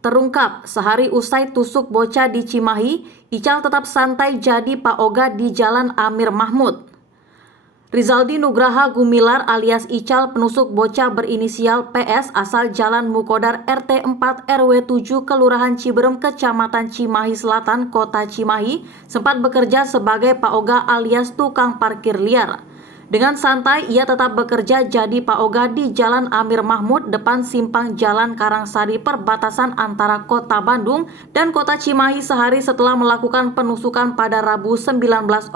Terungkap, sehari usai tusuk bocah di Cimahi, Ical tetap santai jadi Pak Oga di Jalan Amir Mahmud. Rizaldi Nugraha Gumilar alias Ical penusuk bocah berinisial PS asal Jalan Mukodar RT 4 RW 7 Kelurahan Ciberem Kecamatan Cimahi Selatan Kota Cimahi sempat bekerja sebagai Pak Oga alias tukang parkir liar. Dengan santai ia tetap bekerja jadi Pak Oga di Jalan Amir Mahmud depan simpang Jalan Karangsari perbatasan antara Kota Bandung dan Kota Cimahi sehari setelah melakukan penusukan pada Rabu 19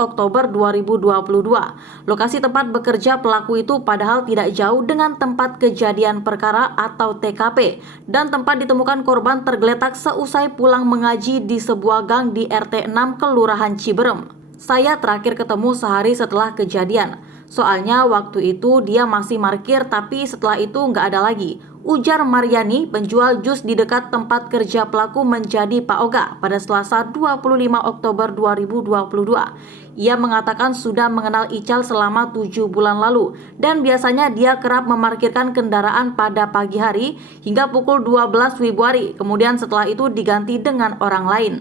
Oktober 2022. Lokasi tempat bekerja pelaku itu padahal tidak jauh dengan tempat kejadian perkara atau TKP dan tempat ditemukan korban tergeletak seusai pulang mengaji di sebuah gang di RT 6 Kelurahan Ciberem. Saya terakhir ketemu sehari setelah kejadian. Soalnya waktu itu dia masih parkir tapi setelah itu nggak ada lagi. Ujar Maryani, penjual jus di dekat tempat kerja pelaku menjadi Pak Oga pada Selasa 25 Oktober 2022. Ia mengatakan sudah mengenal Ical selama 7 bulan lalu dan biasanya dia kerap memarkirkan kendaraan pada pagi hari hingga pukul 12 Februari. Kemudian setelah itu diganti dengan orang lain.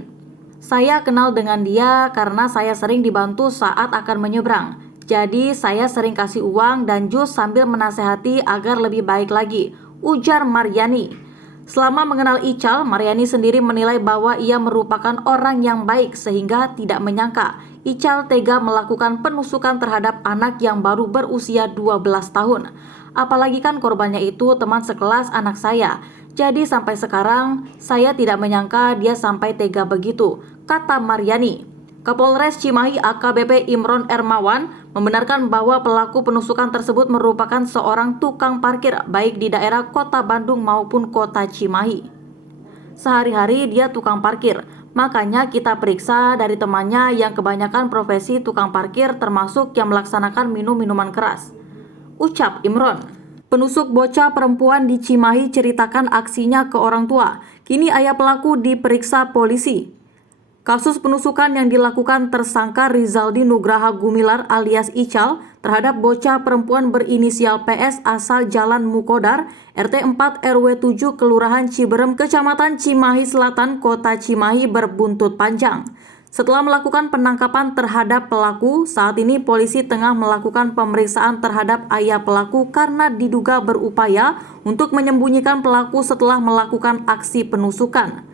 Saya kenal dengan dia karena saya sering dibantu saat akan menyeberang. Jadi saya sering kasih uang dan jus sambil menasehati agar lebih baik lagi, ujar Maryani. Selama mengenal Ical, Maryani sendiri menilai bahwa ia merupakan orang yang baik sehingga tidak menyangka Ical tega melakukan penusukan terhadap anak yang baru berusia 12 tahun. Apalagi kan korbannya itu teman sekelas anak saya. Jadi sampai sekarang saya tidak menyangka dia sampai tega begitu, kata Maryani. Kapolres Cimahi AKBP Imron Ermawan membenarkan bahwa pelaku penusukan tersebut merupakan seorang tukang parkir baik di daerah Kota Bandung maupun Kota Cimahi. Sehari-hari dia tukang parkir, makanya kita periksa dari temannya yang kebanyakan profesi tukang parkir termasuk yang melaksanakan minum minuman keras, ucap Imron. Penusuk bocah perempuan di Cimahi ceritakan aksinya ke orang tua. Kini ayah pelaku diperiksa polisi. Kasus penusukan yang dilakukan tersangka Rizaldi Nugraha Gumilar alias Ical terhadap bocah perempuan berinisial PS asal Jalan Mukodar, RT 4 RW 7 Kelurahan Ciberem Kecamatan Cimahi Selatan Kota Cimahi berbuntut panjang. Setelah melakukan penangkapan terhadap pelaku, saat ini polisi tengah melakukan pemeriksaan terhadap ayah pelaku karena diduga berupaya untuk menyembunyikan pelaku setelah melakukan aksi penusukan.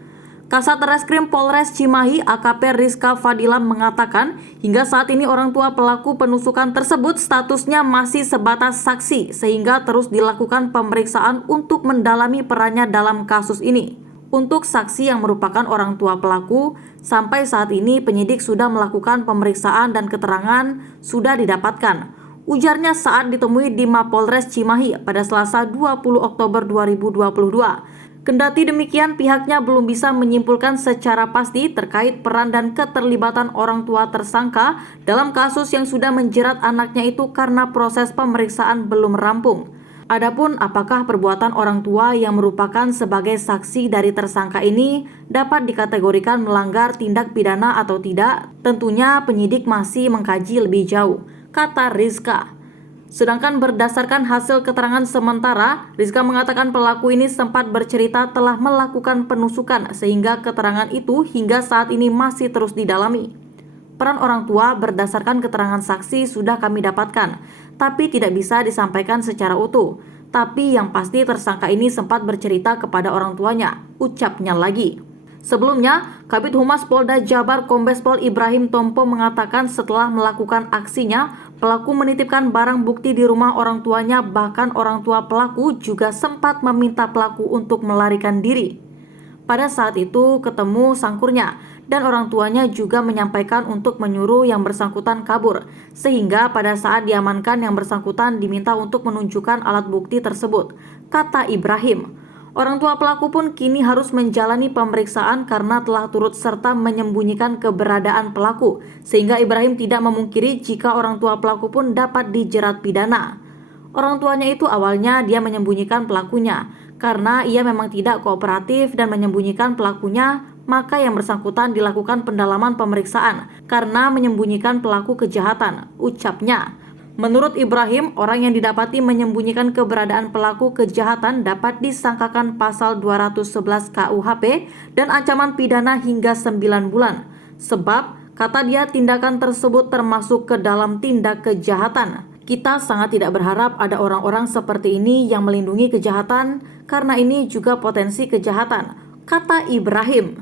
Kasat Reskrim Polres Cimahi AKP Rizka Fadila mengatakan hingga saat ini orang tua pelaku penusukan tersebut statusnya masih sebatas saksi sehingga terus dilakukan pemeriksaan untuk mendalami perannya dalam kasus ini. Untuk saksi yang merupakan orang tua pelaku, sampai saat ini penyidik sudah melakukan pemeriksaan dan keterangan sudah didapatkan. Ujarnya saat ditemui di Mapolres Cimahi pada Selasa 20 Oktober 2022. Kendati demikian, pihaknya belum bisa menyimpulkan secara pasti terkait peran dan keterlibatan orang tua tersangka dalam kasus yang sudah menjerat anaknya itu karena proses pemeriksaan belum rampung. Adapun apakah perbuatan orang tua yang merupakan sebagai saksi dari tersangka ini dapat dikategorikan melanggar tindak pidana atau tidak, tentunya penyidik masih mengkaji lebih jauh, kata Rizka. Sedangkan berdasarkan hasil keterangan sementara, Rizka mengatakan pelaku ini sempat bercerita telah melakukan penusukan sehingga keterangan itu hingga saat ini masih terus didalami. Peran orang tua berdasarkan keterangan saksi sudah kami dapatkan, tapi tidak bisa disampaikan secara utuh. Tapi yang pasti tersangka ini sempat bercerita kepada orang tuanya, ucapnya lagi. Sebelumnya, Kabid Humas Polda Jabar Kombes Pol Ibrahim Tompo mengatakan setelah melakukan aksinya, pelaku menitipkan barang bukti di rumah orang tuanya, bahkan orang tua pelaku juga sempat meminta pelaku untuk melarikan diri. Pada saat itu ketemu sangkurnya dan orang tuanya juga menyampaikan untuk menyuruh yang bersangkutan kabur, sehingga pada saat diamankan yang bersangkutan diminta untuk menunjukkan alat bukti tersebut, kata Ibrahim. Orang tua pelaku pun kini harus menjalani pemeriksaan karena telah turut serta menyembunyikan keberadaan pelaku, sehingga Ibrahim tidak memungkiri jika orang tua pelaku pun dapat dijerat pidana. Orang tuanya itu awalnya dia menyembunyikan pelakunya, karena ia memang tidak kooperatif dan menyembunyikan pelakunya, maka yang bersangkutan dilakukan pendalaman pemeriksaan karena menyembunyikan pelaku kejahatan, ucapnya. Menurut Ibrahim, orang yang didapati menyembunyikan keberadaan pelaku kejahatan dapat disangkakan pasal 211 KUHP dan ancaman pidana hingga 9 bulan. Sebab, kata dia, tindakan tersebut termasuk ke dalam tindak kejahatan. Kita sangat tidak berharap ada orang-orang seperti ini yang melindungi kejahatan, karena ini juga potensi kejahatan, kata Ibrahim.